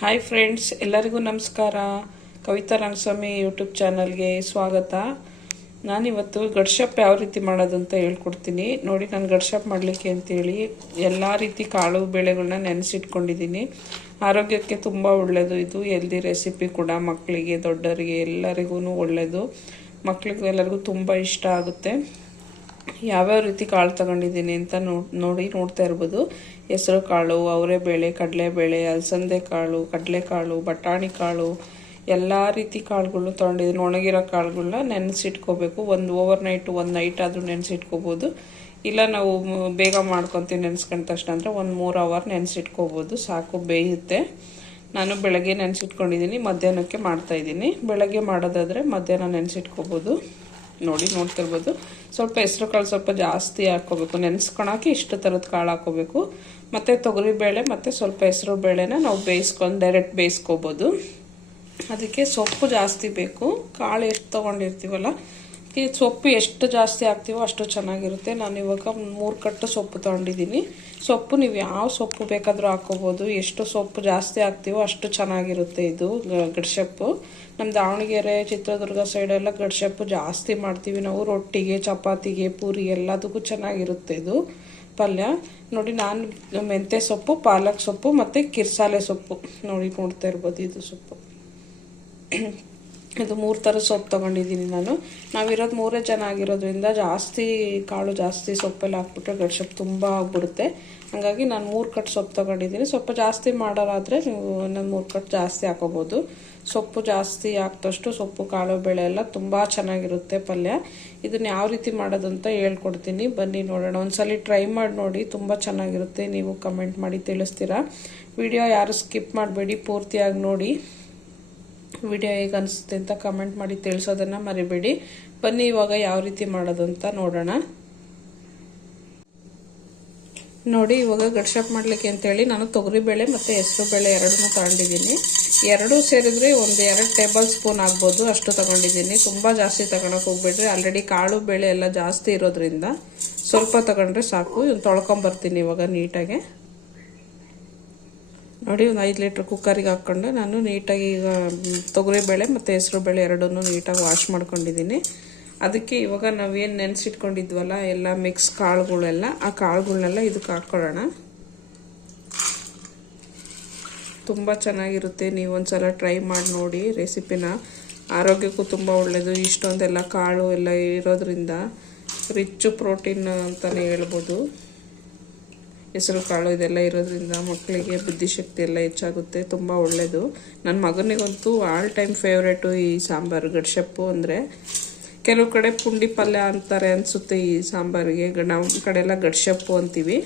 Hi friends, ಎಲ್ಲರಿಗೂ ನಮಸ್ಕಾರ. Kavita Rangaswamy YouTube ಚಾನಲ್ಗೆ ಸ್ವಾಗತ. ನಾನಿವತ್ತು ಗಡ್ಶಪ್ ಯಾವ ರೀತಿ ಮಾಡೋದು ಅಂತ ಹೇಳ್ಕೊಡ್ತೀನಿ ನೋಡಿ. ನಾನು ಗಡ್ಶಪ್ ಮಾಡಲಿಕ್ಕೆ ಅಂತೇಳಿ ಎಲ್ಲ ರೀತಿ ಕಾಳು ಬೇಳೆಗಳನ್ನ ನೆನೆಸಿಟ್ಕೊಂಡಿದ್ದೀನಿ. ಆರೋಗ್ಯಕ್ಕೆ ತುಂಬ ಒಳ್ಳೆಯದು. ಇದು ಹೆಲ್ದಿ ರೆಸಿಪಿ ಕೂಡ. ಮಕ್ಕಳಿಗೆ, ದೊಡ್ಡವರಿಗೆ ಎಲ್ಲರಿಗೂ ಒಳ್ಳೆಯದು. ಮಕ್ಕಳಿಗೂ ಎಲ್ಲರಿಗೂ ತುಂಬ ಇಷ್ಟ ಆಗುತ್ತೆ. ಯಾವ್ಯಾವ ರೀತಿ ಕಾಳು ತಗೊಂಡಿದ್ದೀನಿ ಅಂತ ನೋಡ್ತಾ ಇರ್ಬೋದು. ಹೆಸರು ಕಾಳು, ಅವರೆಬೇಳೆ, ಕಡಲೆಬೇಳೆ, ಅಲಸಂದೆ ಕಾಳು, ಕಡಲೆಕಾಳು, ಬಟಾಣಿ ಕಾಳು, ಎಲ್ಲ ರೀತಿ ಕಾಳುಗಳು ತೊಗೊಂಡಿದ್ದೀನಿ. ಒಣಗಿರೋ ಕಾಳುಗಳನ್ನ ನೆನೆಸಿಟ್ಕೋಬೇಕು. ಓವರ್ ನೈಟ್ ಆದರೂ ನೆನೆಸಿಟ್ಕೋಬೋದು. ಇಲ್ಲ ನಾವು ಬೇಗ ಮಾಡ್ಕೊತೀವಿ ನೆನೆಸ್ಕೊಂಡ ತಕ್ಷಣ ಅಂದರೆ 3 ಅವರ್ ನೆನೆಸಿಟ್ಕೋಬೋದು, ಸಾಕು, ಬೇಯುತ್ತೆ. ನಾನು ಬೆಳಗ್ಗೆ ನೆನೆಸಿಟ್ಕೊಂಡಿದ್ದೀನಿ, ಮಧ್ಯಾಹ್ನಕ್ಕೆ ಮಾಡ್ತಾಯಿದ್ದೀನಿ. ಬೆಳಗ್ಗೆ ಮಾಡೋದಾದರೆ ಮಧ್ಯಾಹ್ನ ನೆನೆಸಿಟ್ಕೋಬೋದು. ನೋಡ್ತಿರ್ಬೋದು. ಸ್ವಲ್ಪ ಹೆಸ್ರು ಕಾಳು ಸ್ವಲ್ಪ ಜಾಸ್ತಿ ಹಾಕ್ಕೋಬೇಕು. ನೆನೆಸ್ಕೊಳಕ್ಕೆ ಇಷ್ಟು ಥರದ ಕಾಳು ಹಾಕ್ಕೋಬೇಕು. ಮತ್ತು ತೊಗರಿಬೇಳೆ ಮತ್ತು ಸ್ವಲ್ಪ ಹೆಸರು ಬೇಳೆನ ನಾವು ಡೈರೆಕ್ಟ್ ಬೇಯಿಸ್ಕೋಬೋದು. ಅದಕ್ಕೆ ಸೊಪ್ಪು ಜಾಸ್ತಿ ಬೇಕು. ಕಾಳು ಎಷ್ಟು ತೊಗೊಂಡಿರ್ತೀವಲ್ಲ, ಈ ಸೊಪ್ಪು ಎಷ್ಟು ಜಾಸ್ತಿ ಹಾಕ್ತೀವೋ ಅಷ್ಟು ಚೆನ್ನಾಗಿರುತ್ತೆ. ನಾನು ಇವಾಗ 3 ಕಟ್ಟು ಸೊಪ್ಪು ತೊಗೊಂಡಿದ್ದೀನಿ. ಸೊಪ್ಪು ನೀವು ಯಾವ ಸೊಪ್ಪು ಬೇಕಾದರೂ ಹಾಕ್ಕೋಬೋದು. ಎಷ್ಟು ಸೊಪ್ಪು ಜಾಸ್ತಿ ಹಾಕ್ತೀವೋ ಅಷ್ಟು ಚೆನ್ನಾಗಿರುತ್ತೆ ಇದು ಗಡ್ಶಪ್ಪು. ನಮ್ಮ ದಾವಣಗೆರೆ, ಚಿತ್ರದುರ್ಗ ಸೈಡೆಲ್ಲ ಗಡ್ಶಪ್ಪು ಜಾಸ್ತಿ ಮಾಡ್ತೀವಿ ನಾವು. ರೊಟ್ಟಿಗೆ, ಚಪಾತಿಗೆ, ಪೂರಿ ಎಲ್ಲದಕ್ಕೂ ಚೆನ್ನಾಗಿರುತ್ತೆ ಇದು ಪಲ್ಯ. ನೋಡಿ, ನಾನು ಮೆಂತ್ಯ ಸೊಪ್ಪು, ಪಾಲಕ್ ಸೊಪ್ಪು ಮತ್ತು ಕಿರ್ಸಾಲೆ ಸೊಪ್ಪು ನೋಡ್ತಾ ಇರ್ಬೋದು. ಇದು ಸೊಪ್ಪು ಇದು 3 ಥರ ಸೊಪ್ಪು ತೊಗೊಂಡಿದ್ದೀನಿ ನಾನು. ನಾವಿರೋದು 3 ಜನ ಆಗಿರೋದ್ರಿಂದ ಜಾಸ್ತಿ ಕಾಳು, ಜಾಸ್ತಿ ಸೊಪ್ಪೆಲ್ಲ ಹಾಕ್ಬಿಟ್ರೆ ಗಡ್ಶಪ್ ತುಂಬ ಆಗ್ಬಿಡುತ್ತೆ. ಹಾಗಾಗಿ ನಾನು 3 ಕಟ್ಟು ಸೊಪ್ಪು ತೊಗೊಂಡಿದ್ದೀನಿ. ಸ್ವಲ್ಪ ಜಾಸ್ತಿ ಮಾಡೋರಾದರೆ ನೀವು ನಾನು 3 ಕಟ್ಟು ಜಾಸ್ತಿ ಹಾಕೋಬೋದು. ಸೊಪ್ಪು ಜಾಸ್ತಿ ಹಾಕ್ದಷ್ಟು ಸೊಪ್ಪು, ಕಾಳು, ಬೇಳೆ ಎಲ್ಲ ತುಂಬ ಚೆನ್ನಾಗಿರುತ್ತೆ ಪಲ್ಯ. ಇದನ್ನು ಯಾವ ರೀತಿ ಮಾಡೋದು ಅಂತ ಹೇಳ್ಕೊಡ್ತೀನಿ, ಬನ್ನಿ ನೋಡೋಣ. ಒಂದ್ಸಲ ಟ್ರೈ ಮಾಡಿ ನೋಡಿ, ತುಂಬ ಚೆನ್ನಾಗಿರುತ್ತೆ. ನೀವು ಕಮೆಂಟ್ ಮಾಡಿ ತಿಳಿಸ್ತೀರಾ. ವಿಡಿಯೋ ಯಾರು ಸ್ಕಿಪ್ ಮಾಡಬೇಡಿ, ಪೂರ್ತಿಯಾಗಿ ನೋಡಿ. ವಿಡಿಯೋ ಹೇಗೆ ಅನಿಸುತ್ತೆ ಅಂತ ಕಮೆಂಟ್ ಮಾಡಿ ತಿಳಿಸೋದನ್ನು ಮರಿಬೇಡಿ. ಬನ್ನಿ ಇವಾಗ ಯಾವ ರೀತಿ ಮಾಡೋದು ಅಂತ ನೋಡೋಣ. ನೋಡಿ, ಇವಾಗ ಗಡ್ಶಪ್ ಮಾಡಲಿಕ್ಕೆ ಅಂತೇಳಿ ನಾನು ತೊಗರಿಬೇಳೆ ಮತ್ತು ಹೆಸರು ಬೇಳೆ ಎರಡನ್ನೂ ತಗೊಂಡಿದ್ದೀನಿ. ಎರಡೂ ಸೇರಿದ್ರೆ 2 ಟೇಬಲ್ ಸ್ಪೂನ್ ಆಗ್ಬೋದು, ಅಷ್ಟು ತಗೊಂಡಿದ್ದೀನಿ. ತುಂಬ ಜಾಸ್ತಿ ತಗೊಳಕ್ಕೆ ಹೋಗ್ಬೇಡ್ರಿ. ಆಲ್ರೆಡಿ ಕಾಳು ಬೇಳೆ ಎಲ್ಲ ಜಾಸ್ತಿ ಇರೋದ್ರಿಂದ ಸ್ವಲ್ಪ ತಗೊಂಡ್ರೆ ಸಾಕು. ಇವ್ನು ತೊಳ್ಕೊಂಬರ್ತೀನಿ ಇವಾಗ ನೀಟಾಗಿ. ನೋಡಿ, 5 ಲೀಟ್ರ್ ಕುಕ್ಕರಿಗೆ ಹಾಕ್ಕೊಂಡು ನಾನು ನೀಟಾಗಿ ಈಗ ತೊಗರಿಬೇಳೆ ಮತ್ತು ಹೆಸರು ಬೇಳೆ ಎರಡನ್ನೂ ನೀಟಾಗಿ ವಾಶ್ ಮಾಡ್ಕೊಂಡಿದ್ದೀನಿ. ಅದಕ್ಕೆ ಇವಾಗ ನಾವೇನು ನೆನೆಸಿಟ್ಕೊಂಡಿದ್ವಲ್ಲ ಎಲ್ಲ ಮಿಕ್ಸ್ ಕಾಳುಗಳೆಲ್ಲ, ಆ ಕಾಳುಗಳನ್ನೆಲ್ಲ ಇದಕ್ಕೆ ಹಾಕ್ಕೊಳ್ಳೋಣ. ತುಂಬ ಚೆನ್ನಾಗಿರುತ್ತೆ. ನೀವು ಒಂದ್ಸಲ ಟ್ರೈ ಮಾಡಿ ನೋಡಿ ರೆಸಿಪಿನ. ಆರೋಗ್ಯಕ್ಕೂ ತುಂಬ ಒಳ್ಳೆಯದು. ಇಷ್ಟೊಂದೆಲ್ಲ ಕಾಳು ಎಲ್ಲ ಇರೋದ್ರಿಂದ ರಿಚ್ ಪ್ರೋಟೀನ್ ಅಂತಲೇ ಹೇಳ್ಬೋದು. ಹೆಸರು ಕಾಳು ಇದೆಲ್ಲ ಇರೋದ್ರಿಂದ ಮಕ್ಕಳಿಗೆ ಬುದ್ಧಿಶಕ್ತಿ ಎಲ್ಲ ಹೆಚ್ಚಾಗುತ್ತೆ, ತುಂಬ ಒಳ್ಳೆಯದು. ನನ್ನ ಮಗನಿಗಂತೂ ಆಲ್ ಟೈಮ್ ಫೇವ್ರೇಟು ಈ ಸಾಂಬಾರು, ಗಡ್ಶಪ್ಪು ಅಂದರೆ. ಕೆಲವು ಕಡೆ ಪುಂಡಿ ಪಲ್ಯ ಅಂತಾರೆ ಅನಿಸುತ್ತೆ ಈ ಸಾಂಬಾರಿಗೆ. ನಮ್ಮ ಕಡೆ ಎಲ್ಲ ಗಡ್ಶಪ್ಪು ಅಂತೀವಿ.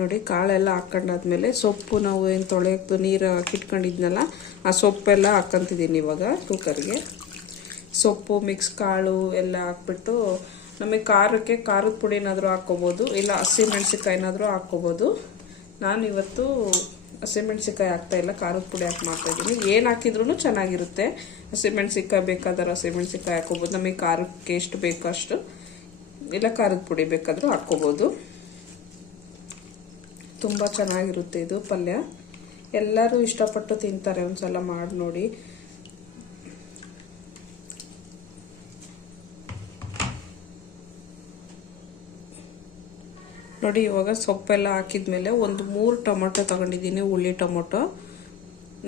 ನೋಡಿ, ಕಾಳೆಲ್ಲ ಹಾಕೊಂಡಾದ್ಮೇಲೆ ಸೊಪ್ಪು ನಾವು ಏನು ತೊಳೆಯೋದು ನೀರು ಹಾಕಿಟ್ಕೊಂಡಿದ್ನಲ್ಲ, ಆ ಸೊಪ್ಪೆಲ್ಲ ಹಾಕ್ಕೊಂತಿದ್ದೀನಿ ಇವಾಗ ಕುಕ್ಕರ್ಗೆ. ಸೊಪ್ಪು, ಮಿಕ್ಸ್ ಕಾಳು ಎಲ್ಲ ಹಾಕ್ಬಿಟ್ಟು, ನಮಗೆ ಖಾರಕ್ಕೆ ಖಾರದ ಪುಡಿನಾದರೂ ಹಾಕ್ಕೋಬೋದು, ಇಲ್ಲ ಹಸಿಮೆಣ್ಸಿಕಾಯಿನಾದರೂ ಹಾಕ್ಕೋಬೋದು. ನಾನು ಇವತ್ತು ಹಸಿಮೆಣ್ಸಿಕಾಯಿ ಹಾಕ್ತಾಯಿಲ್ಲ, ಖಾರದ ಪುಡಿ ಹಾಕಿ ಮಾಡ್ತಾಯಿದ್ದೀನಿ. ಏನು ಹಾಕಿದ್ರೂ ಚೆನ್ನಾಗಿರುತ್ತೆ. ಹಸಿಮೆಣ್ಸಿಕಾಯಿ ಬೇಕಾದ್ರೆ ಹಸಿಮೆಣ್ಸಿಕಾಯಿ ಹಾಕ್ಕೋಬೋದು, ನಮಗೆ ಖಾರಕ್ಕೆ ಎಷ್ಟು ಬೇಕೋ ಅಷ್ಟು. ಇಲ್ಲ ಖಾರದ ಪುಡಿ ಬೇಕಾದರೂ ಹಾಕ್ಕೋಬೋದು. ತುಂಬ ಚೆನ್ನಾಗಿರುತ್ತೆ ಇದು ಪಲ್ಯ. ಎಲ್ಲರೂ ಇಷ್ಟಪಟ್ಟು ತಿಂತಾರೆ. ಒಂದ್ಸಲ ಮಾಡಿ ನೋಡಿ. ನೋಡಿ, ಇವಾಗ ಸೊಪ್ಪೆಲ್ಲ ಹಾಕಿದ್ಮೇಲೆ 3 ಟೊಮೊಟೊ ತೊಗೊಂಡಿದ್ದೀನಿ, ಹುಳಿ ಟೊಮೊಟೊ.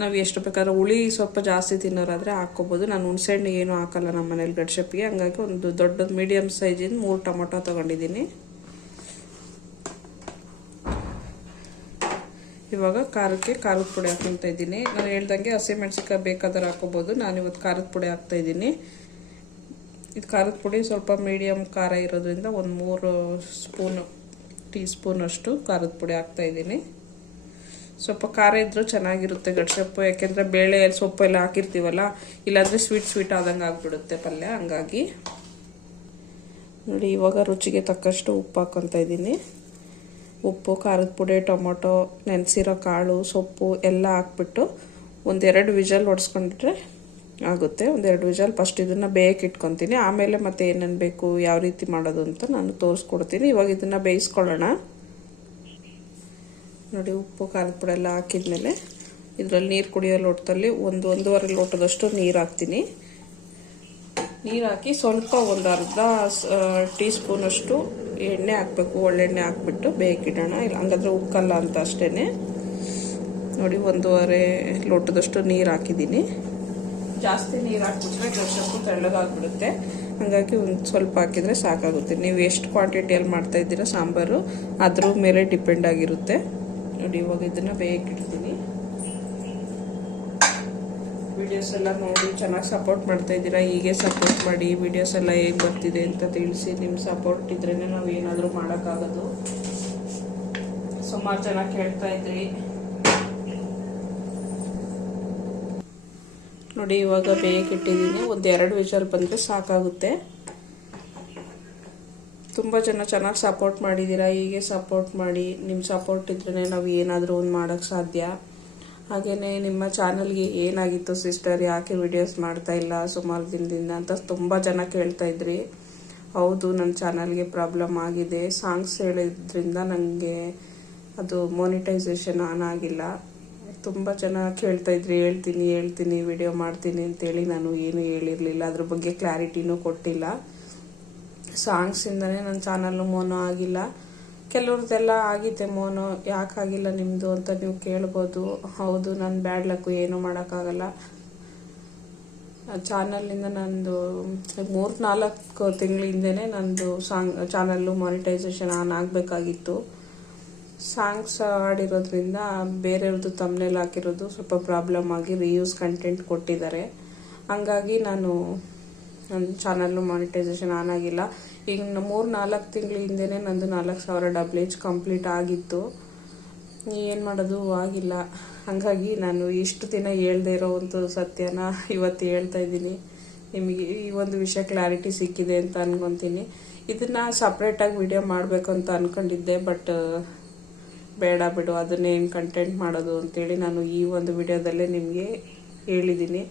ನಾವು ಎಷ್ಟು ಬೇಕಾದ್ರೆ ಹುಳಿ ಸ್ವಲ್ಪ ಜಾಸ್ತಿ ತಿನ್ನೋರಾದರೆ ಹಾಕ್ಕೋಬೋದು. ನಾನು ಹುಣಸೆಹಣ್ಣು ಏನೂ ಹಾಕಲ್ಲ ನಮ್ಮ ಮನೇಲಿ ಗಡ್ಶಪ್ಪಿಗೆ. ಹಂಗಾಗಿ ಒಂದು ದೊಡ್ಡ ಮೀಡಿಯಮ್ ಸೈಜಿಂದ 3 ಟೊಮೊಟೊ ತೊಗೊಂಡಿದ್ದೀನಿ. ಇವಾಗ ಖಾರಕ್ಕೆ ಖಾರದ ಪುಡಿ ಹಾಕ್ಕೊತಾ ಇದ್ದೀನಿ. ನಾನು ಹೇಳ್ದಂಗೆ ಹಸಿಮೆಣ್ಸಿಕಾಯಿ ಬೇಕಾದ್ರೆ ಹಾಕ್ಕೋಬೋದು. ನಾನಿವತ್ತು ಖಾರದ ಪುಡಿ ಹಾಕ್ತಾಯಿದ್ದೀನಿ. ಇದು ಖಾರದ ಪುಡಿ ಸ್ವಲ್ಪ ಮೀಡಿಯಮ್ ಖಾರ ಇರೋದ್ರಿಂದ 3 ಟೀ ಸ್ಪೂನ್ ಅಷ್ಟು ಖಾರದ ಪುಡಿ ಹಾಕ್ತಾಯಿದ್ದೀನಿ. ಸ್ವಲ್ಪ ಖಾರ ಇದ್ರೂ ಚೆನ್ನಾಗಿರುತ್ತೆ ಗಡ್ಶಪ್ಪು, ಯಾಕೆಂದರೆ ಬೇಳೆ ಸೊಪ್ಪು ಎಲ್ಲ ಹಾಕಿರ್ತೀವಲ್ಲ, ಇಲ್ಲಾಂದರೆ ಸ್ವೀಟ್ ಆದಂಗೆ ಆಗಿಬಿಡುತ್ತೆ ಪಲ್ಯ. ಹಂಗಾಗಿ ನೋಡಿ, ಇವಾಗ ರುಚಿಗೆ ತಕ್ಕಷ್ಟು ಉಪ್ಪು ಹಾಕ್ಕೊತಾ ಇದ್ದೀನಿ. ಉಪ್ಪು, ಖಾರದ ಪುಡಿ, ಟೊಮೊಟೊ, ನೆನೆಸಿರೋ ಕಾಳು, ಸೊಪ್ಪು ಎಲ್ಲ ಹಾಕ್ಬಿಟ್ಟು 1-2 ವಿಷಲ್ ಹೊಡೆಸ್ಕೊಂಡ್ರೆ ಆಗುತ್ತೆ. ಒಂದೆರಡು ವಿಷಲ್ ಫಸ್ಟ್ ಇದನ್ನು ಬೇಯಕ್ಕೆ ಇಟ್ಕೊತೀನಿ. ಆಮೇಲೆ ಮತ್ತೆ ಏನೇನು ಬೇಕು ಯಾವ ರೀತಿ ಮಾಡೋದು ಅಂತ ನಾನು ತೋರಿಸ್ಕೊಡ್ತೀನಿ. ಇವಾಗ ಇದನ್ನು ಬೇಯಿಸ್ಕೊಳ್ಳೋಣ. ನೋಡಿ, ಉಪ್ಪು ಖಾರದ ಪುಡಿ ಎಲ್ಲ ಹಾಕಿದ್ಮೇಲೆ ಇದರಲ್ಲಿ ನೀರು ಕುಡಿಯೋ ಲೋಟದಲ್ಲಿ ಒಂದೂವರೆ ಲೋಟದಷ್ಟು ನೀರು ಹಾಕ್ತೀನಿ. ನೀರು ಹಾಕಿ ಸ್ವಲ್ಪ ಒಂದು ಅರ್ಧ ಟೀ ಸ್ಪೂನಷ್ಟು ಎಣ್ಣೆ ಹಾಕಬೇಕು. ಒಳ್ಳೆಣ್ಣೆ ಹಾಕ್ಬಿಟ್ಟು ಬೇಯಕ್ಕಿಡೋಣ. ಇಲ್ಲ ಹಂಗಾದ್ರೆ ಉಕ್ಕಲ್ಲ ಅಂತ ಅಷ್ಟೇ. ನೋಡಿ, ಒಂದೂವರೆ ಲೋಟದಷ್ಟು ನೀರು ಹಾಕಿದ್ದೀನಿ. ಜಾಸ್ತಿ ನೀರು ಹಾಕ್ಬಿಟ್ರೆ ಗರ್ಷಪ್ಪು ತೆಳ್ಳಗಾಗ್ಬಿಡುತ್ತೆ. ಹಾಗಾಗಿ ಒಂದು ಸ್ವಲ್ಪ ಹಾಕಿದರೆ ಸಾಕಾಗುತ್ತೆ. ನೀವು ಎಷ್ಟು ಕ್ವಾಂಟಿಟಿಯಲ್ಲಿ ಮಾಡ್ತಾ ಇದ್ದೀರಾ ಸಾಂಬಾರು ಅದ್ರ ಮೇಲೆ ಡಿಪೆಂಡ್ ಆಗಿರುತ್ತೆ. ನೋಡಿ, ಇವಾಗ ಇದನ್ನು ಬೇಯಕ್ಕಿಡ್ತೀನಿ. ವಿಡಿಯೋಸ್ ಎಲ್ಲ ನೋಡಿ ಚೆನ್ನಾಗಿ ಸಪೋರ್ಟ್ ಮಾಡ್ತಾ ಇದ್ದೀರಾ. ಹೀಗೆ ಸಪೋರ್ಟ್ ಮಾಡಿ. ವಿಡಿಯೋಸ್ ಎಲ್ಲ ಹೇಗೆ ಬರ್ತಿದೆ ಅಂತ ತಿಳಿಸಿ. ನಿಮ್ಮ ಸಪೋರ್ಟ್ ಇದ್ರೇ ನಾವು ಏನಾದರೂ ಮಾಡೋಕ್ಕಾಗೋದು. ಸುಮಾರು ಜನ ಕೇಳ್ತಾ ಇದ್ರಿ. ನೋಡಿ, ಇವಾಗ ಬೇಯಕ್ಕಿಟ್ಟಿದ್ದೀನಿ. ಒಂದು 2 ವಿಷಲ್ ಬಂದರೆ ಸಾಕಾಗುತ್ತೆ. ತುಂಬ ಜನ ಚೆನ್ನಾಗಿ ಸಪೋರ್ಟ್ ಮಾಡಿದ್ದೀರಾ. ಹೀಗೆ ಸಪೋರ್ಟ್ ಮಾಡಿ. ನಿಮ್ಮ ಸಪೋರ್ಟ್ ಇದ್ರೇ ನಾವು ಏನಾದರೂ ಒಂದು ಮಾಡೋಕ್ಕೆ ಸಾಧ್ಯ. ಹಾಗೆಯೇ ನಿಮ್ಮ ಚಾನಲ್ಗೆ ಏನಾಗಿತ್ತು ಸಿಸ್ಟರ್, ಯಾಕೆ ವಿಡಿಯೋಸ್ ಮಾಡ್ತಾ ಇಲ್ಲ ಸುಮಾರು ದಿನದಿಂದ ಅಂತ ತುಂಬ ಜನ ಕೇಳ್ತಾ ಇದ್ರಿ. ಹೌದು, ನನ್ನ ಚಾನಲ್ಗೆ ಪ್ರಾಬ್ಲಮ್ ಆಗಿದೆ. ಸಾಂಗ್ಸ್ ಹೇಳಿದ್ರಿಂದ ನನಗೆ ಅದು ಮಾನಿಟೈಸೇಷನ್ ಆನ್ ಆಗಿಲ್ಲ. ತುಂಬ ಜನ ಕೇಳ್ತಾ ಇದ್ರಿ, ಹೇಳ್ತೀನಿ ವಿಡಿಯೋ ಮಾಡ್ತೀನಿ ಅಂತೇಳಿ. ನಾನು ಏನು ಹೇಳಿರಲಿಲ್ಲ, ಅದ್ರ ಬಗ್ಗೆ ಕ್ಲಾರಿಟಿನೂ ಕೊಟ್ಟಿಲ್ಲ. ಸಾಂಗ್ಸಿಂದನೇ ನನ್ನ ಚಾನಲ್ಲು ಮೋನೋ ಆಗಿಲ್ಲ. ಕೆಲವ್ರದ್ದೆಲ್ಲ ಆಗಿದೆ ಮೋನೋ. ಯಾಕಾಗಿಲ್ಲ ನಿಮ್ಮದು ಅಂತ ನೀವು ಕೇಳ್ಬೋದು. ಹೌದು, ನನ್ನ ಬ್ಯಾಡ್ ಲಕ್ಕು, ಏನೂ ಮಾಡೋಕ್ಕಾಗಲ್ಲ. ಚಾನಲಿಂದ ನಂದು 3-4 ತಿಂಗಳ ಹಿಂದೆನೇ ನಂದು ಚಾನಲ್ಲು ಮಾನಿಟೈಸೇಷನ್ ಆನ್ ಆಗಬೇಕಾಗಿತ್ತು. ಸಾಂಗ್ಸ್ ಆಡಿರೋದ್ರಿಂದ ಬೇರೆಯವ್ರದ್ದು ತಮ್ನೇಲ್ ಹಾಕಿರೋದು ಸ್ವಲ್ಪ ಪ್ರಾಬ್ಲಮ್ ಆಗಿ ರೀಯೂಸ್ ಕಂಟೆಂಟ್ ಕೊಟ್ಟಿದ್ದಾರೆ. ಹಂಗಾಗಿ ನನ್ನ ಚಾನಲ್ಲು ಮಾನಿಟೈಸೇಷನ್ ಆನ್ ಆಗಿಲ್ಲ. ಈಗ 3-4 ತಿಂಗಳ ಹಿಂದೆನೇ ನಂದು 4,000 WH ಕಂಪ್ಲೀಟ್ ಆಗಿತ್ತು. ಏನು ಮಾಡೋದು, ಆಗಿಲ್ಲ. ಹಾಗಾಗಿ ನಾನು ಇಷ್ಟು ದಿನ ಹೇಳ್ದೇ ಇರೋ ಒಂದು ಸತ್ಯನ ಇವತ್ತು ಹೇಳ್ತಾ ಇದ್ದೀನಿ. ನಿಮಗೆ ಈ ಒಂದು ವಿಷಯ ಕ್ಲಾರಿಟಿ ಸಿಕ್ಕಿದೆ ಅಂತ ಅನ್ಕೊತೀನಿ. ಇದನ್ನು ಸಪ್ರೇಟಾಗಿ ವಿಡಿಯೋ ಮಾಡಬೇಕು ಅಂತ ಅಂದ್ಕೊಂಡಿದ್ದೆ. ಬಟ್ ಬೇಡ ಬಿಡು, ಅದನ್ನೇ ಏನು ಕಂಟೆಂಟ್ ಮಾಡೋದು ಅಂತೇಳಿ ನಾನು ಈ ಒಂದು ವಿಡಿಯೋದಲ್ಲೇ ನಿಮಗೆ ಹೇಳಿದ್ದೀನಿ.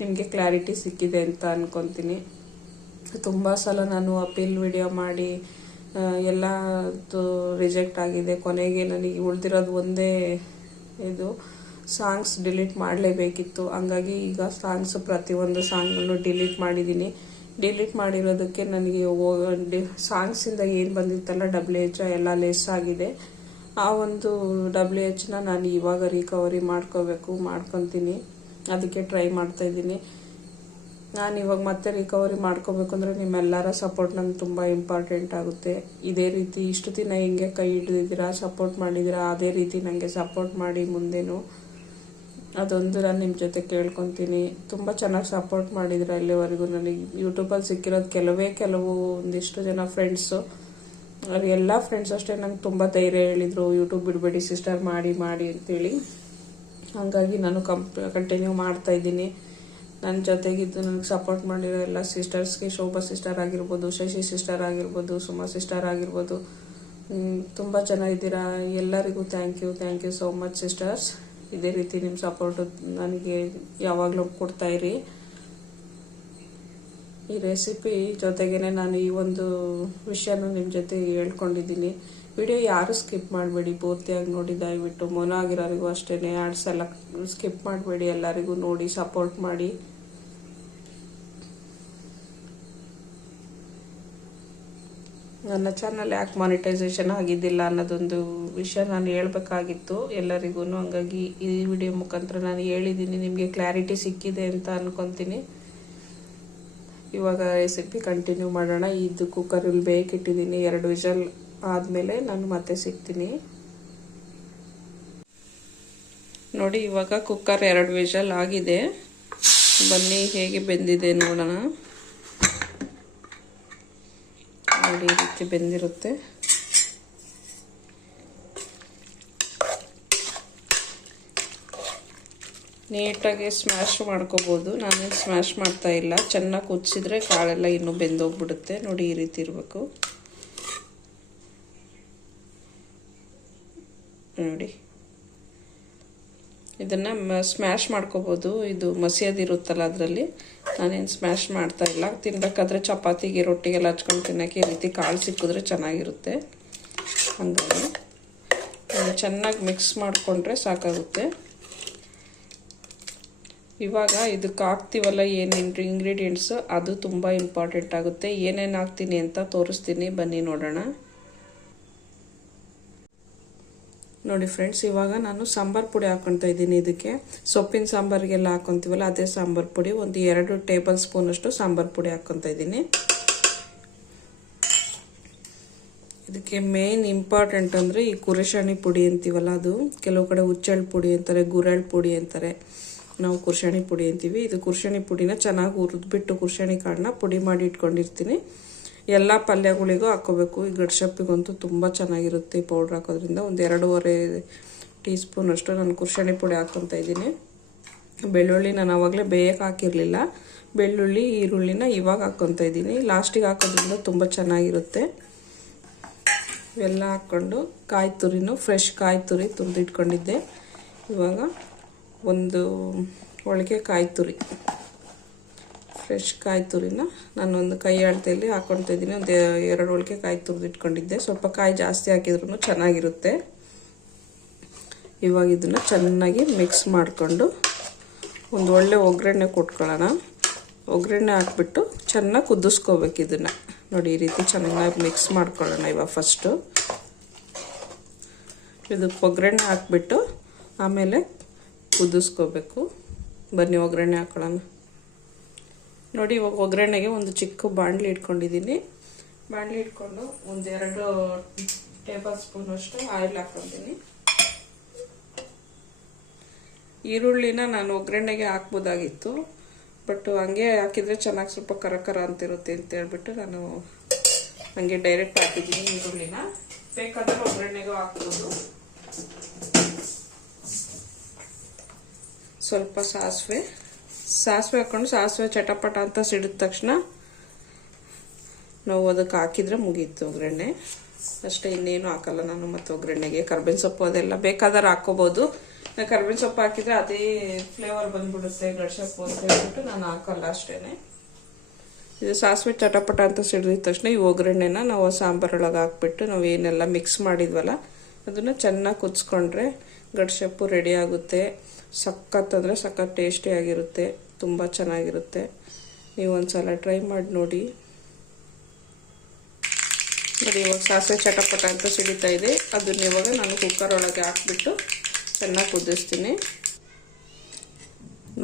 ನಿಮಗೆ ಕ್ಲಾರಿಟಿ ಸಿಕ್ಕಿದೆ ಅಂತ ಅನ್ಕೊತೀನಿ. ತುಂಬ ಸಲ ನಾನು ಅಪೀಲ್ ವಿಡಿಯೋ ಮಾಡಿ ಎಲ್ಲದು ರಿಜೆಕ್ಟ್ ಆಗಿದೆ. ಕೊನೆಗೆ ನನಗೆ ಉಳಿದಿರೋದು ಒಂದೇ ಇದು, ಸಾಂಗ್ಸ್ ಡಿಲೀಟ್ ಮಾಡಲೇಬೇಕಿತ್ತು. ಹಂಗಾಗಿ ಈಗ ಪ್ರತಿಯೊಂದು ಸಾಂಗನ್ನು ಡಿಲೀಟ್ ಮಾಡಿದ್ದೀನಿ. ಡಿಲೀಟ್ ಮಾಡಿರೋದಕ್ಕೆ ನನಗೆ ಸಾಂಗ್ಸಿಂದ ಏನು ಬಂದಿತ್ತಲ್ಲ WH ಎಲ್ಲ ಲೆಸ್ ಆಗಿದೆ. ಆ ಒಂದು WHನ ನಾನು ಇವಾಗ ರಿಕವರಿ ಮಾಡ್ಕೊತೀನಿ. ಅದಕ್ಕೆ ಟ್ರೈ ಮಾಡ್ತಾಯಿದ್ದೀನಿ. ನಾನು ಇವಾಗ ಮತ್ತೆ ರಿಕವರಿ ಮಾಡ್ಕೋಬೇಕು ಅಂದರೆ ನಿಮ್ಮೆಲ್ಲರ ಸಪೋರ್ಟ್ ನನಗೆ ತುಂಬ ಇಂಪಾರ್ಟೆಂಟ್ ಆಗುತ್ತೆ. ಇದೇ ರೀತಿ ಇಷ್ಟು ದಿನ ಹೆಂಗೆ ಕೈ ಹಿಡಿದಿದ್ದೀರಾ, ಸಪೋರ್ಟ್ ಮಾಡಿದ್ದೀರಾ, ಅದೇ ರೀತಿ ನನಗೆ ಸಪೋರ್ಟ್ ಮಾಡಿ ಮುಂದೆನೂ. ಅದೊಂದು ನಾನು ನಿಮ್ಮ ಜೊತೆ ಕೇಳ್ಕೊತೀನಿ. ತುಂಬ ಚೆನ್ನಾಗಿ ಸಪೋರ್ಟ್ ಮಾಡಿದ್ದೀರಾ ಇಲ್ಲಿವರೆಗೂ. ನನಗೆ ಯೂಟ್ಯೂಬಲ್ಲಿ ಸಿಕ್ಕಿರೋದು ಕೆಲವು ಒಂದಿಷ್ಟು ಜನ ಫ್ರೆಂಡ್ಸು, ಎಲ್ಲ ಫ್ರೆಂಡ್ಸ್ ಅಷ್ಟೇ ನಂಗೆ ತುಂಬ ಧೈರ್ಯ ಹೇಳಿದರು, ಯೂಟ್ಯೂಬ್ ಬಿಡಬೇಡಿ ಸಿಸ್ಟರ್, ಮಾಡಿ ಅಂತೇಳಿ. ಹಾಗಾಗಿ ನಾನು ಕಂಟಿನ್ಯೂ ಮಾಡ್ತಾಯಿದ್ದೀನಿ. ನನ್ನ ಜೊತೆಗಿದ್ದು ನನಗೆ ಸಪೋರ್ಟ್ ಮಾಡಿರೋ ಎಲ್ಲ ಸಿಸ್ಟರ್ಸ್ಗೆ, ಶೋಭಾ ಸಿಸ್ಟರ್ ಆಗಿರ್ಬೋದು, ಶಶಿ ಸಿಸ್ಟರ್ ಆಗಿರ್ಬೋದು, ಸುಮಾ ಸಿಸ್ಟರ್ ಆಗಿರ್ಬೋದು, ತುಂಬ ಜನ ಇದ್ದೀರಾ. ಎಲ್ಲರಿಗೂ thank you so much sisters. ಇದೇ ರೀತಿ ನಿಮ್ಮ ಸಪೋರ್ಟು ನನಗೆ ಯಾವಾಗಲೂ ಕೊಡ್ತಾಯಿರಿ. ಈ ರೆಸಿಪಿ ಜೊತೆಗೇ ನಾನು ಈ ಒಂದು ವಿಷಯನೂ ನಿಮ್ಮ ಜೊತೆ ಹೇಳ್ಕೊಂಡಿದ್ದೀನಿ. ವಿಡಿಯೋ ಯಾರು ಸ್ಕಿಪ್ ಮಾಡಬೇಡಿ, ಪೂರ್ತಿಯಾಗಿ ನೋಡಿ ದಯವಿಟ್ಟು. ಮೋನೋ ಆಗಿರೋರಿಗೂ ಅಷ್ಟೇ, ಆಡ್ಸ್ ಎಲ್ಲ ಸ್ಕಿಪ್ ಮಾಡಬೇಡಿ. ಎಲ್ಲರಿಗೂ ನೋಡಿ ಸಪೋರ್ಟ್ ಮಾಡಿ. ನನ್ನ ಚಾನಲ್ ಯಾಕೆ ಮಾನಿಟೈಸೇಷನ್ ಆಗಿದ್ದಿಲ್ಲ ಅನ್ನೋದೊಂದು ವಿಷಯ ನಾನು ಹೇಳಬೇಕಾಗಿತ್ತು ಎಲ್ಲರಿಗೂ. ಹಂಗಾಗಿ ಈ ವಿಡಿಯೋ ಮುಖಾಂತರ ನಾನು ಹೇಳಿದ್ದೀನಿ, ನಿಮಗೆ ಕ್ಲಾರಿಟಿ ಸಿಕ್ಕಿದೆ ಅಂತ ಅನ್ಕೊತೀನಿ. ಇವಾಗ ರೆಸಿಪಿ ಕಂಟಿನ್ಯೂ ಮಾಡೋಣ. ಇದು ಕುಕ್ಕರಲ್ಲಿ ಬೇಯಕ್ಕಿಟ್ಟಿದ್ದೀನಿ. 2 ವಿಷಲ್ ಆದಮೇಲೆ ನಾನು ಮತ್ತೆ ಸಿಗ್ತೀನಿ. ನೋಡಿ, ಇವಾಗ ಕುಕ್ಕರ್ 2 ವಿಷಲ್ ಆಗಿದೆ. ಬನ್ನಿ ಹೇಗೆ ಬೆಂದಿದೆ ನೋಡೋಣ. ನೋಡಿ, ಈ ರೀತಿ ಬೆಂದಿರುತ್ತೆ. ನೀಟಾಗಿ ಸ್ಮ್ಯಾಶ್ ಮಾಡ್ಕೋಬೋದು. ನಾನೇನು ಸ್ಮ್ಯಾಶ್ ಮಾಡ್ತಾ ಇಲ್ಲ. ಚೆನ್ನಾಗಿ ಕುದಿಸಿದ್ರೆ ಕಾಳೆಲ್ಲ ಇನ್ನೂ ಬೆಂದೋಗ್ಬಿಡುತ್ತೆ. ನೋಡಿ, ಈ ರೀತಿ ಇರಬೇಕು. ನೋಡಿ, ಇದನ್ನು ಸ್ಮ್ಯಾಶ್ ಮಾಡ್ಕೋಬೋದು. ಇದು ಮಸಿಯೋದಿರುತ್ತಲ್ಲ ಅದರಲ್ಲಿ ನಾನೇನು ಸ್ಮ್ಯಾಶ್ ಮಾಡ್ತಾ ಇಲ್ಲ. ತಿನ್ಬೇಕಾದ್ರೆ ಚಪಾತಿಗೆ ರೊಟ್ಟಿಗೆಲ್ಲ ಹಚ್ಕೊಂಡು ತಿನ್ನೋಕ್ಕೆ ಈ ರೀತಿ ಕಾಳು ಸಿಕ್ಕಿದ್ರೆ ಚೆನ್ನಾಗಿರುತ್ತೆ. ಹಾಗಾಗಿ ಚೆನ್ನಾಗಿ ಮಿಕ್ಸ್ ಮಾಡಿಕೊಂಡ್ರೆ ಸಾಕಾಗುತ್ತೆ. ಇವಾಗ ಇದಕ್ಕೆ ಹಾಕ್ತೀವಲ್ಲ ಏನೇನು ಇಂಗ್ರೀಡಿಯೆಂಟ್ಸು ಅದು ತುಂಬ ಇಂಪಾರ್ಟೆಂಟ್ ಆಗುತ್ತೆ. ಏನೇನು ಹಾಕ್ತೀನಿ ಅಂತ ತೋರಿಸ್ತೀನಿ, ಬನ್ನಿ ನೋಡೋಣ. ನೋಡಿ ಫ್ರೆಂಡ್ಸ್, ಇವಾಗ ನಾನು ಸಾಂಬಾರು ಪುಡಿ ಹಾಕ್ಕೊತಾ ಇದ್ದೀನಿ. ಇದಕ್ಕೆ ಸೊಪ್ಪಿನ ಸಾಂಬಾರಿಗೆಲ್ಲ ಹಾಕ್ಕೊತೀವಲ್ಲ ಅದೇ ಸಾಂಬಾರು ಪುಡಿ, ಒಂದು 2 ಟೇಬಲ್ ಸ್ಪೂನಷ್ಟು ಸಾಂಬಾರು ಪುಡಿ ಹಾಕ್ಕೊತಾ ಇದ್ದೀನಿ. ಇದಕ್ಕೆ ಮೇನ್ ಇಂಪಾರ್ಟೆಂಟ್ ಅಂದರೆ ಈ ಕುರುಶಾಣಿ ಪುಡಿ ಅಂತೀವಲ್ಲ, ಅದು ಕೆಲವು ಕಡೆ ಹುಚ್ಚೆಳ್ಳು ಪುಡಿ ಅಂತಾರೆ, ಗುರೆಳ್ಳು ಪುಡಿ ಅಂತಾರೆ, ನಾವು ಕುರುಶಾಣಿ ಪುಡಿ ಅಂತೀವಿ. ಇದು ಕುರುಶಾಣಿ ಪುಡಿನ ಚೆನ್ನಾಗಿ ಹುರಿದ್ಬಿಟ್ಟು ಕುರುಶಾಣಿ ಕಾಳನ್ನ ಪುಡಿ ಮಾಡಿ ಇಟ್ಕೊಂಡಿರ್ತೀನಿ. ಎಲ್ಲ ಪಲ್ಯಗಳಿಗೂ ಹಾಕ್ಕೋಬೇಕು. ಈ ಗಡ್ಸಪ್ಪಿಗಂತೂ ತುಂಬ ಚೆನ್ನಾಗಿರುತ್ತೆ ಈ ಪೌಡ್ರ್ ಹಾಕೋದ್ರಿಂದ. ಒಂದು 2.5 ಟೀ ಸ್ಪೂನಷ್ಟು ನಾನು ಕುರುಶಾಣಿ ಪುಡಿ ಹಾಕ್ಕೊತಾ ಇದ್ದೀನಿ. ಬೆಳ್ಳುಳ್ಳಿ ನಾನು ಆವಾಗಲೇ ಬೇಯಕ್ಕೆ ಹಾಕಿರಲಿಲ್ಲ. ಬೆಳ್ಳುಳ್ಳಿ ಈರುಳ್ಳಿನ ಇವಾಗ ಹಾಕ್ಕೊತಾ ಇದ್ದೀನಿ. ಲಾಸ್ಟಿಗೆ ಹಾಕೋದ್ರಿಂದ ತುಂಬ ಚೆನ್ನಾಗಿರುತ್ತೆ. ಇವೆಲ್ಲ ಹಾಕ್ಕೊಂಡು ಕಾಯಿ ತುರಿನೂ ಫ್ರೆಶ್ ಕಾಯಿ ತುರಿ ತುರಿದಿಟ್ಕೊಂಡಿದ್ದೆ. ಇವಾಗ ಒಂದು ಒಳಗೆ ಕಾಯಿ ತುರಿ, ಫ್ರೆಶ್ ಕಾಯಿ ತುರಿನ ನಾನು ಒಂದು ಕೈ ಅಳತೆಯಲ್ಲಿ ಹಾಕ್ಕೊಳ್ತಾ ಇದ್ದೀನಿ. ಒಂದು 2 ಒಳಗೆ ಕಾಯಿ ತುರಿದಿಟ್ಕೊಂಡಿದ್ದೆ. ಸ್ವಲ್ಪ ಕಾಯಿ ಜಾಸ್ತಿ ಹಾಕಿದ್ರೂ ಚೆನ್ನಾಗಿರುತ್ತೆ. ಇವಾಗ ಇದನ್ನು ಚೆನ್ನಾಗಿ ಮಿಕ್ಸ್ ಮಾಡಿಕೊಂಡು ಒಂದು ಒಳ್ಳೆ ಒಗ್ಗರಣೆ ಕೊಟ್ಕೊಳ್ಳೋಣ. ಒಗ್ಗರಣೆ ಹಾಕ್ಬಿಟ್ಟು ಚೆನ್ನಾಗಿ ಕುದಿಸ್ಕೋಬೇಕು ಇದನ್ನು. ನೋಡಿ, ಈ ರೀತಿ ಚೆನ್ನಾಗಿ ಮಿಕ್ಸ್ ಮಾಡ್ಕೊಳ್ಳೋಣ. ಇವಾಗ ಫಸ್ಟು ಇದಕ್ಕೆ ಒಗ್ಗರಣೆ ಹಾಕ್ಬಿಟ್ಟು ಆಮೇಲೆ ಕುದಿಸ್ಕೋಬೇಕು. ಬನ್ನಿ ಒಗ್ಗರಣೆ ಹಾಕೊಳ್ಳೋಣ. ನೋಡಿ, ಇವಾಗ ಒಗ್ಗರಣೆಗೆ ಒಂದು ಚಿಕ್ಕ ಬಾಣಲಿ ಇಟ್ಕೊಂಡಿದ್ದೀನಿ. ಬಾಣಲಿ ಇಟ್ಕೊಂಡು ಒಂದು 2 ಟೇಬಲ್ ಸ್ಪೂನಷ್ಟು ಆಯಿಲ್ ಹಾಕ್ಕೊತೀನಿ. ಈರುಳ್ಳಿನ ನಾನು ಒಗ್ಗರಣೆಗೆ ಹಾಕ್ಬೋದಾಗಿತ್ತು, ಬಟ್ ಹಂಗೆ ಹಾಕಿದರೆ ಚೆನ್ನಾಗಿ ಸ್ವಲ್ಪ ಕರ ಅಂತಿರುತ್ತೆ ಅಂತ ಹೇಳ್ಬಿಟ್ಟು ನಾನು ಹಂಗೆ ಡೈರೆಕ್ಟ್ ಹಾಕಿದ್ದೀನಿ ಈರುಳ್ಳಿನ. ಬೇಕಾದ್ರೆ ಒಗ್ಗರಣೆಗೂ ಹಾಕ್ಬೋದು. ಸ್ವಲ್ಪ ಸಾಸಿವೆ ಹಾಕ್ಕೊಂಡು ಸಾಸಿವೆ ಚಟಪಟ ಅಂತ ಸಿಡಿದ ತಕ್ಷಣ ನಾವು ಅದಕ್ಕೆ ಹಾಕಿದರೆ ಮುಗೀತು ಒಗ್ಗರಣೆ ಅಷ್ಟೇ. ಇನ್ನೇನು ಹಾಕಲ್ಲ ನಾನು. ಮತ್ತು ಒಗ್ಗರಣೆಗೆ ಕರ್ಬೇವಿನ ಸೊಪ್ಪು ಅದೆಲ್ಲ ಬೇಕಾದ್ರೆ ಹಾಕೋಬೋದು. ಕರ್ಬೇವಿನ ಸೊಪ್ಪು ಹಾಕಿದರೆ ಅದೇ ಫ್ಲೇವರ್ ಬಂದ್ಬಿಡುತ್ತೆ ಗಡ್ಸಪ್ಪು ಅಂತ ಹೇಳ್ಬಿಟ್ಟು ನಾನು ಹಾಕಲ್ಲ ಅಷ್ಟೇ. ಇದು ಸಾಸಿವೆ ಚಟಪಟ ಅಂತ ಸಿಡಿದ ತಕ್ಷಣ ಈ ಒಗ್ಗರಣೆನ ನಾವು ಸಾಂಬಾರೊಳಗೆ ಹಾಕ್ಬಿಟ್ಟು ನಾವು ಏನೆಲ್ಲ ಮಿಕ್ಸ್ ಮಾಡಿದ್ವಲ್ಲ ಅದನ್ನು ಚೆನ್ನಾಗಿ ಕುದಿಸ್ಕೊಂಡ್ರೆ ಗಡ್ಸಪ್ಪು ರೆಡಿ ಆಗುತ್ತೆ. ಸಖತ್ ಅಂದರೆ ಸಖತ್ ಟೇಸ್ಟಿಯಾಗಿರುತ್ತೆ, ತುಂಬ ಚೆನ್ನಾಗಿರುತ್ತೆ. ನೀವು ಒಂದ್ಸಲ ಟ್ರೈ ಮಾಡಿ ನೋಡಿ. ನೋಡಿ, ಇವಾಗ ಸಾಸಿವೆ ಚಟಪಟ ಅಂತ ಸಿಡಿತಾ ಇದೆ. ಅದನ್ನ ಇವಾಗ ನಾನು ಕುಕ್ಕರ್ ಒಳಗೆ ಹಾಕ್ಬಿಟ್ಟು ಚೆನ್ನಾಗಿ ಕುದಿಸ್ತೀನಿ.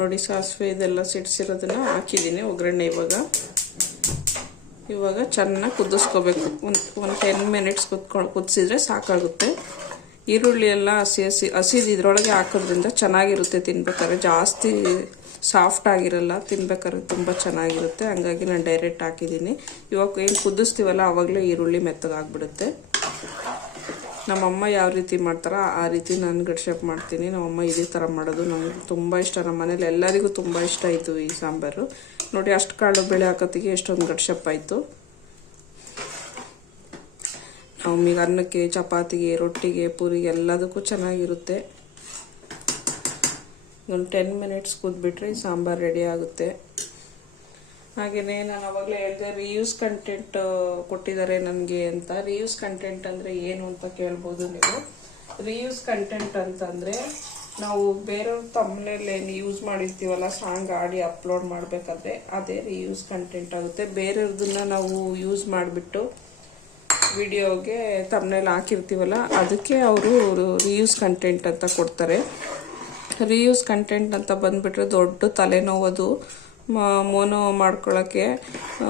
ನೋಡಿ, ಸಾಸಿವೆ ಇದೆಲ್ಲ ಸಿಡಿಸಿರೋದನ್ನ ಹಾಕಿದ್ದೀನಿ ಒಗ್ಗರಣೆ. ಇವಾಗ ಚೆನ್ನಾಗಿ ಕುದಿಸ್ಕೋಬೇಕು. ಒಂದು 10 ಮಿನಿಟ್ಸ್ ಕುದಿಸಿದ್ರೆ ಸಾಕಾಗುತ್ತೆ. ಈರುಳ್ಳಿ ಎಲ್ಲ ಹಸಿದು ಇದ್ರೊಳಗೆ ಹಾಕೋದ್ರಿಂದ ಚೆನ್ನಾಗಿರುತ್ತೆ ತಿನ್ಬೇಕಾದ್ರೆ. ಜಾಸ್ತಿ ಸಾಫ್ಟ್ ಆಗಿರಲ್ಲ, ತಿನ್ಬೇಕಾದ್ರೆ ತುಂಬ ಚೆನ್ನಾಗಿರುತ್ತೆ. ಹಂಗಾಗಿ ನಾನು ಡೈರೆಕ್ಟ್ ಹಾಕಿದ್ದೀನಿ. ಇವಾಗ ಏನು ಕುದಿಸ್ತೀವಲ್ಲ ಆವಾಗಲೇ ಈರುಳ್ಳಿ ಮೆತ್ತಗಾಗ್ಬಿಡುತ್ತೆ. ನಮ್ಮಮ್ಮ ಯಾವ ರೀತಿ ಮಾಡ್ತಾರೋ ಆ ರೀತಿ ನಾನು ಗಡ್ಸಪ್ ಮಾಡ್ತೀನಿ. ನಮ್ಮಮ್ಮ ಇದೇ ಥರ ಮಾಡೋದು ನನಗೆ ತುಂಬ ಇಷ್ಟ. ನಮ್ಮ ಮನೇಲಿ ಎಲ್ಲರಿಗೂ ತುಂಬ ಇಷ್ಟ ಆಯಿತು ಈ ಸಾಂಬಾರು. ನೋಡಿ, ಅಷ್ಟು ಕಾಳು ಬೇಳೆ ಹಾಕೋತ್ತಿಗೆ ಎಷ್ಟೊಂದು ಗಡ್ಸಪ್ ಆಯಿತು. ನಮಗೆ ಅನ್ನಕ್ಕೆ, ಚಪಾತಿಗೆ, ರೊಟ್ಟಿಗೆ, ಪೂರಿಗೆ ಎಲ್ಲದಕ್ಕೂ ಚೆನ್ನಾಗಿರುತ್ತೆ. ಒಂದು 10 ಮಿನಿಟ್ಸ್ ಕುದ್ಬಿಟ್ರೆ ಈ ಸಾಂಬಾರು ರೆಡಿ ಆಗುತ್ತೆ. ಹಾಗೆಯೇ ನಾನು ಅವಾಗಲೇ ಹೇಳಿದೆ ರಿಯೂಸ್ ಕಂಟೆಂಟ್ ಕೊಟ್ಟಿದ್ದಾರೆ ನನಗೆ ಅಂತ. ರಿಯೂಸ್ ಕಂಟೆಂಟ್ ಅಂದರೆ ಏನು ಅಂತ ಕೇಳ್ಬೋದು ನೀವು. ರಿಯೂಸ್ ಕಂಟೆಂಟ್ ಅಂತಂದರೆ ನಾವು ಬೇರೆಯವ್ರ ತಮ್ಮನೇಲಿ ಏನು ಯೂಸ್ ಮಾಡಿರ್ತೀವಲ್ಲ ಸಾಂಗ್ ಆಡಿ ಅಪ್ಲೋಡ್ ಮಾಡಬೇಕಾದ್ರೆ ಅದೇ ರಿಯೂಸ್ ಕಂಟೆಂಟ್ ಆಗುತ್ತೆ. ಬೇರೆಯವ್ರದನ್ನ ನಾವು ಯೂಸ್ ಮಾಡಿಬಿಟ್ಟು ವಿಡಿಯೋಗೆ ತಮ್ಮನೇಲಿ ಹಾಕಿರ್ತೀವಲ್ಲ ಅದಕ್ಕೆ ಅವರು ರಿಯೂಸ್ ಕಂಟೆಂಟ್ ಅಂತ ಕೊಡ್ತಾರೆ. ರಿಯೂಸ್ ಕಂಟೆಂಟ್ ಅಂತ ಬಂದುಬಿಟ್ರೆ ದೊಡ್ಡ ತಲೆನೋವದು. ಮೋನೋ ಮಾಡ್ಕೊಳ್ಳೋಕ್ಕೆ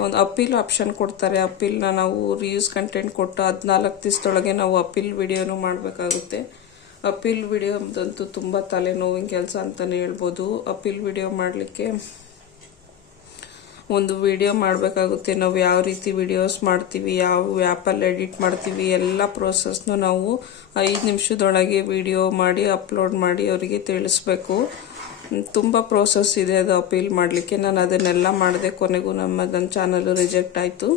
ಒಂದು ಅಪೀಲ್ ಆಪ್ಷನ್ ಕೊಡ್ತಾರೆ. ಅಪೀಲ್ನ ನಾವು ರಿಯೂಸ್ ಕಂಟೆಂಟ್ ಕೊಟ್ಟು 14 ದಿವಸದೊಳಗೆ ನಾವು ಅಪೀಲ್ ವಿಡಿಯೋನು ಮಾಡಬೇಕಾಗುತ್ತೆ. ಅಪೀಲ್ ವಿಡಿಯೋದಂತೂ ತುಂಬ ತಲೆನೋವಿನ ಕೆಲಸ ಅಂತಲೇ ಹೇಳ್ಬೋದು. ಅಪೀಲ್ ವಿಡಿಯೋ ಮಾಡಲಿಕ್ಕೆ ಒಂದು ವಿಡಿಯೋ ಮಾಡಬೇಕಾಗುತ್ತೆ. ನಾವು ಯಾವ ರೀತಿ ವಿಡಿಯೋಸ್ ಮಾಡ್ತೀವಿ, ಯಾವ ಆ್ಯಪಲ್ಲಿ ಎಡಿಟ್ ಮಾಡ್ತೀವಿ, ಎಲ್ಲ ಪ್ರೋಸೆಸ್ನು ನಾವು 5 ನಿಮಿಷದೊಳಗೆ ವಿಡಿಯೋ ಮಾಡಿ ಅಪ್ಲೋಡ್ ಮಾಡಿ ಅವರಿಗೆ ತಿಳಿಸ್ಬೇಕು. ತುಂಬ ಪ್ರೋಸೆಸ್ ಇದೆ ಅದು ಅಪೀಲ್ ಮಾಡಲಿಕ್ಕೆ. ನಾನು ಅದನ್ನೆಲ್ಲ ಮಾಡಿದೆ. ಕೊನೆಗೂ ನನ್ನ ಚಾನಲು ರಿಜೆಕ್ಟ್ ಆಯಿತು.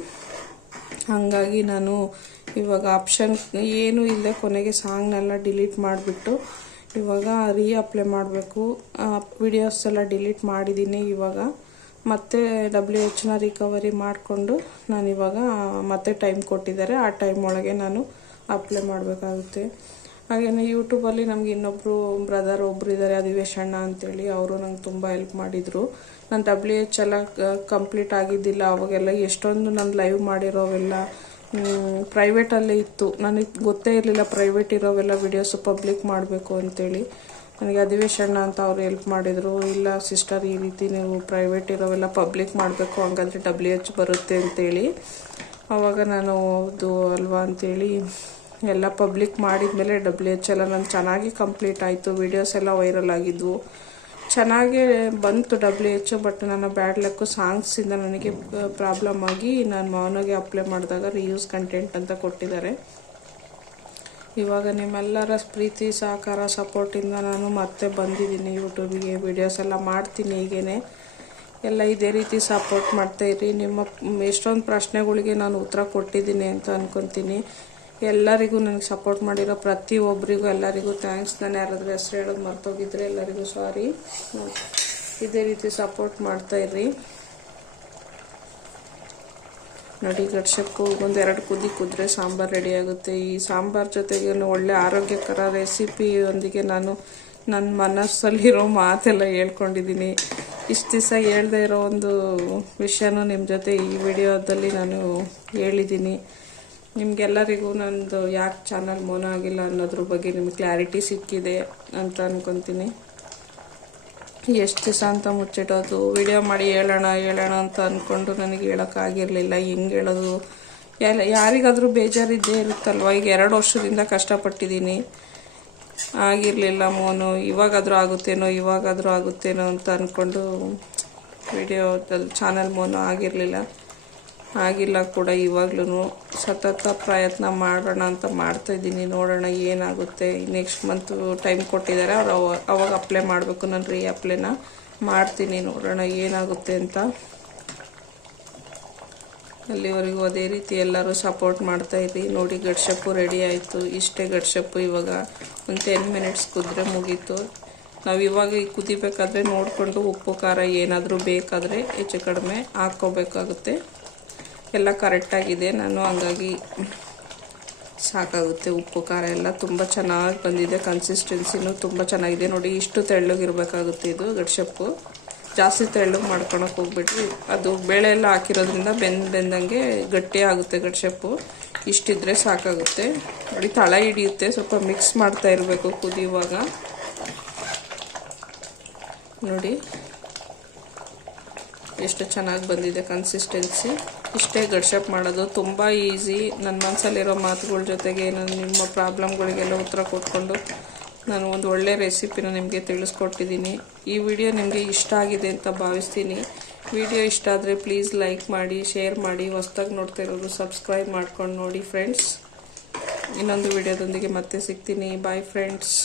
ಹಾಗಾಗಿ ನಾನು ಇವಾಗ ಆಪ್ಷನ್ ಏನೂ ಇಲ್ಲದೆ ಕೊನೆಗೆ ಸಾಂಗ್ನೆಲ್ಲ ಡಿಲೀಟ್ ಮಾಡಿಬಿಟ್ಟು ಇವಾಗ ಅಪ್ಲೈ ಮಾಡಬೇಕು. ವಿಡಿಯೋಸ್ ಎಲ್ಲ ಡಿಲೀಟ್ ಮಾಡಿದ್ದೀನಿ. ಇವಾಗ ಮತ್ತೆ WHನ ರಿಕವರಿ ಮಾಡಿಕೊಂಡು ನಾನಿವಾಗ ಮತ್ತೆ ಟೈಮ್ ಕೊಟ್ಟಿದ್ದಾರೆ, ಆ ಟೈಮ್ ಒಳಗೆ ನಾನು ಅಪ್ಲೈ ಮಾಡಬೇಕಾಗುತ್ತೆ. ಹಾಗೆಯೇ ಯೂಟ್ಯೂಬಲ್ಲಿ ನಮ್ಗೆ ಇನ್ನೊಬ್ಬರು ಬ್ರದರ್ ಒಬ್ಬರು ಇದ್ದಾರೆ, ಅಧಿವೇಶಣ್ಣ ಅಂತೇಳಿ. ಅವರು ನಂಗೆ ತುಂಬ ಹೆಲ್ಪ್ ಮಾಡಿದರು. ನಾನು WH ಎಲ್ಲ ಕಂಪ್ಲೀಟ್ ಆಗಿದ್ದಿಲ್ಲ ಅವಾಗೆಲ್ಲ. ಎಷ್ಟೊಂದು ನಾನು ಲೈವ್ ಮಾಡಿರೋವೆಲ್ಲ ಪ್ರೈವೇಟಲ್ಲೇ ಇತ್ತು. ನನಗೆ ಗೊತ್ತೇ ಇರಲಿಲ್ಲ ಪ್ರೈವೇಟ್ ಇರೋವೆಲ್ಲ ವಿಡಿಯೋಸು ಪಬ್ಲಿಕ್ ಮಾಡಬೇಕು ಅಂತೇಳಿ. ನನಗೆ ಅಧಿವೇಶಣ್ಣ ಅಂತ ಅವ್ರು ಹೆಲ್ಪ್ ಮಾಡಿದರು. ಇಲ್ಲ ಸಿಸ್ಟರ್, ಈ ರೀತಿ ನೀವು ಪ್ರೈವೇಟ್ ಇರೋವೆಲ್ಲ ಪಬ್ಲಿಕ್ ಮಾಡಬೇಕು, ಹಂಗಂದ್ರೆ WH ಬರುತ್ತೆ ಅಂತೇಳಿ. ಆವಾಗ ನಾನು ಹೌದು ಅಲ್ವಾ ಅಂತೇಳಿ ಎಲ್ಲ ಪಬ್ಲಿಕ್ ಮಾಡಿದ್ಮೇಲೆ WH ಎಲ್ಲ ನಾನು ಚೆನ್ನಾಗಿ ಕಂಪ್ಲೀಟ್ ಆಯಿತು. ವಿಡಿಯೋಸ್ ಎಲ್ಲ ವೈರಲ್ ಆಗಿದ್ವು, ಚೆನ್ನಾಗೇ ಬಂತು WH. ಬಟ್ ನನ್ನ ಬ್ಯಾಡ್ ಲಕ್ಕು ಸಾಂಗ್ಸಿಂದ ನನಗೆ ಪ್ರಾಬ್ಲಮ್ ಆಗಿ ನಾನು ಮಾವನಿಗೆ ಅಪ್ಲೈ ಮಾಡಿದಾಗ ರಿಯೂಸ್ ಕಂಟೆಂಟ್ ಅಂತ ಕೊಟ್ಟಿದ್ದಾರೆ. ಇವಾಗ ನಿಮ್ಮೆಲ್ಲರ ಪ್ರೀತಿ ಸಹಕಾರ ಸಪೋರ್ಟಿಂದ ನಾನು ಮತ್ತೆ ಬಂದಿದ್ದೀನಿ ಯೂಟ್ಯೂಬಿಗೆ. ವಿಡಿಯೋಸ್ ಎಲ್ಲ ಮಾಡ್ತೀನಿ ಹೀಗೇನೆ. ಎಲ್ಲ ಇದೇ ರೀತಿ ಸಪೋರ್ಟ್ ಮಾಡ್ತಾಯಿರಿ. ನಿಮ್ಮ ಎಷ್ಟೊಂದು ಪ್ರಶ್ನೆಗಳಿಗೆ ನಾನು ಉತ್ತರ ಕೊಟ್ಟಿದ್ದೀನಿ ಅಂತ ಅನ್ಕೊತೀನಿ. ಎಲ್ಲರಿಗೂ ನನಗೆ ಸಪೋರ್ಟ್ ಮಾಡಿರೋ ಪ್ರತಿಯೊಬ್ಬರಿಗೂ ಎಲ್ಲರಿಗೂ ಥ್ಯಾಂಕ್ಸ್. ನಾನು ಯಾರಾದರೂ ಹೆಸರು ಹೇಳೋದು ಮರ್ತೋಗಿದ್ರೆ ಎಲ್ಲರಿಗೂ ಸಾರಿ. ಇದೇ ರೀತಿ ಸಪೋರ್ಟ್ ಮಾಡ್ತಾಯಿರ್ರಿ. ನೋಡಿ, ಗಡ್ಸಪ್ಪು ಒಂದೆರಡು ಕುದ್ರೆ ಸಾಂಬಾರು ರೆಡಿ ಆಗುತ್ತೆ. ಈ ಸಾಂಬಾರು ಜೊತೆಗೆ ಒಳ್ಳೆ ಆರೋಗ್ಯಕರ ರೆಸಿಪಿಯೊಂದಿಗೆ ನಾನು ನನ್ನ ಮನಸ್ಸಲ್ಲಿರೋ ಮಾತೆಲ್ಲ ಹೇಳ್ಕೊಂಡಿದ್ದೀನಿ. ಇಷ್ಟು ದಿವಸ ಹೇಳ್ದೇ ಇರೋ ಒಂದು ವಿಷಯನೂ ನಿಮ್ಮ ಜೊತೆ ಈ ವಿಡಿಯೋದಲ್ಲಿ ನಾನು ಹೇಳಿದ್ದೀನಿ. ನಿಮಗೆಲ್ಲರಿಗೂ ನಂದು ಯಾಕೆ ಚಾನಲ್ ಮೋನ ಆಗಿಲ್ಲ ಅನ್ನೋದ್ರ ಬಗ್ಗೆ ನಿಮ್ಗೆ ಕ್ಲಾರಿಟಿ ಸಿಕ್ಕಿದೆ ಅಂತ ಅನ್ಕೊತೀನಿ. ಎಷ್ಟು ದಿವಸ ಅಂತ ಮುಚ್ಚಿಡೋದು, ವಿಡಿಯೋ ಮಾಡಿ ಹೇಳೋಣ ಅಂತ ಅಂದ್ಕೊಂಡು ನನಗೆ ಹೇಳೋಕ್ಕಾಗಿರಲಿಲ್ಲ. ಹೆಂಗೆ ಹೇಳೋದು, ಯಾರಿಗಾದರೂ ಬೇಜಾರಿದ್ದೇ ಇರುತ್ತಲ್ವ. ಈಗ 2 ವರ್ಷದಿಂದ ಕಷ್ಟಪಟ್ಟಿದ್ದೀನಿ, ಆಗಿರಲಿಲ್ಲ ಮೋನು. ಇವಾಗಾದರೂ ಆಗುತ್ತೇನೋ ಅಂತ ಅಂದ್ಕೊಂಡು ವಿಡಿಯೋದಲ್ಲಿ ಚಾನಲ್ ಮೋನು ಆಗಿಲ್ಲ ಕೂಡ. ಇವಾಗ್ಲೂ ಸತತ ಪ್ರಯತ್ನ ಮಾಡೋಣ ಅಂತ ಮಾಡ್ತಾಯಿದ್ದೀನಿ. ನೋಡೋಣ ಏನಾಗುತ್ತೆ. ನೆಕ್ಸ್ಟ್ ಮಂತು ಟೈಮ್ ಕೊಟ್ಟಿದ್ದಾರೆ, ಅವಾಗ ಅಪ್ಲೈ ಮಾಡಬೇಕು. ನಾನು ಅಪ್ಲೈನ ಮಾಡ್ತೀನಿ, ನೋಡೋಣ ಏನಾಗುತ್ತೆ ಅಂತ. ಅಲ್ಲಿವರೆಗೂ ಅದೇ ರೀತಿ ಎಲ್ಲರೂ ಸಪೋರ್ಟ್ ಮಾಡ್ತಾಯಿರಿ. ನೋಡಿ, ಗಡ್ಸಪ್ಪು ರೆಡಿ ಆಯಿತು. ಇಷ್ಟೇ ಗಡ್ಸಪ್ಪು. ಇವಾಗ ಒಂದು 10 ಮಿನಿಟ್ಸ್ ಕುದ್ರೆ ಮುಗೀತು. ನಾವು ಇವಾಗ ಕುದಿಬೇಕಾದ್ರೆ ನೋಡಿಕೊಂಡು ಉಪ್ಪು ಖಾರ ಏನಾದರೂ ಬೇಕಾದರೆ ಹೆಚ್ಚು ಕಡಿಮೆ ಹಾಕ್ಕೋಬೇಕಾಗುತ್ತೆ. ಎಲ್ಲ ಕರೆಕ್ಟಾಗಿದೆ, ನಾನು ಹಂಗಾಗಿ ಸಾಕಾಗುತ್ತೆ. ಉಪ್ಪು ಖಾರ ಎಲ್ಲ ತುಂಬ ಚೆನ್ನಾಗಿ ಬಂದಿದೆ. ಕನ್ಸಿಸ್ಟೆನ್ಸಿನೂ ತುಂಬ ಚೆನ್ನಾಗಿದೆ. ನೋಡಿ, ಇಷ್ಟು ತೆಳ್ಳಗಿರಬೇಕಾಗುತ್ತೆ ಇದು ಗಡ್ಸಪ್ಪು. ಜಾಸ್ತಿ ತೆಳ್ಳಗೆ ಮಾಡ್ಕೊಳಕ್ಕೆ ಹೋಗ್ಬಿಟ್ರಿ, ಅದು ಬೇಳೆ ಎಲ್ಲ ಹಾಕಿರೋದ್ರಿಂದ ಬೆಂದಂಗೆ ಗಟ್ಟಿ ಆಗುತ್ತೆ ಗಡ್ಸಪ್ಪು. ಇಷ್ಟಿದ್ರೆ ಸಾಕಾಗುತ್ತೆ. ನೋಡಿ, ತಳ ಹಿಡಿಯುತ್ತೆ. ಸ್ವಲ್ಪ ಮಿಕ್ಸ್ ಮಾಡ್ತಾ ಇರಬೇಕು ಕುದಿಯುವಾಗ. ನೋಡಿ ಎಷ್ಟು ಚೆನ್ನಾಗಿ ಬಂದಿದೆ ಕನ್ಸಿಸ್ಟೆನ್ಸಿ. ಇಷ್ಟೇ ಗಡ್ಸಪ್ ಮಾಡೋದು, ತುಂಬ ಈಸಿ. ನನ್ನ ಮನಸ್ಸಲ್ಲಿರೋ ಮಾತುಗಳ ಜೊತೆಗೆ ನಾನು ನಿಮ್ಮ ಪ್ರಾಬ್ಲಮ್ಗಳಿಗೆಲ್ಲ ಉತ್ತರ ಕೊಟ್ಕೊಂಡು ನಾನು ಒಂದು ಒಳ್ಳೆ ರೆಸಿಪಿನ ನಿಮಗೆ ತಿಳಿಸ್ಕೊಟ್ಟಿದ್ದೀನಿ. ಈ ವಿಡಿಯೋ ನಿಮಗೆ ಇಷ್ಟ ಆಗಿದೆ ಅಂತ ಭಾವಿಸ್ತೀನಿ. ವಿಡಿಯೋ ಇಷ್ಟ ಆದರೆ ಪ್ಲೀಸ್ ಲೈಕ್ ಮಾಡಿ, ಶೇರ್ ಮಾಡಿ. ಹೊಸ್ದಾಗಿ ನೋಡ್ತಾ ಇರೋರು ಸಬ್ಸ್ಕ್ರೈಬ್ ಮಾಡ್ಕೊಂಡು ನೋಡಿ ಫ್ರೆಂಡ್ಸ್. ಇನ್ನೊಂದು ವಿಡಿಯೋದೊಂದಿಗೆ ಮತ್ತೆ ಸಿಗ್ತೀನಿ. Bye friends.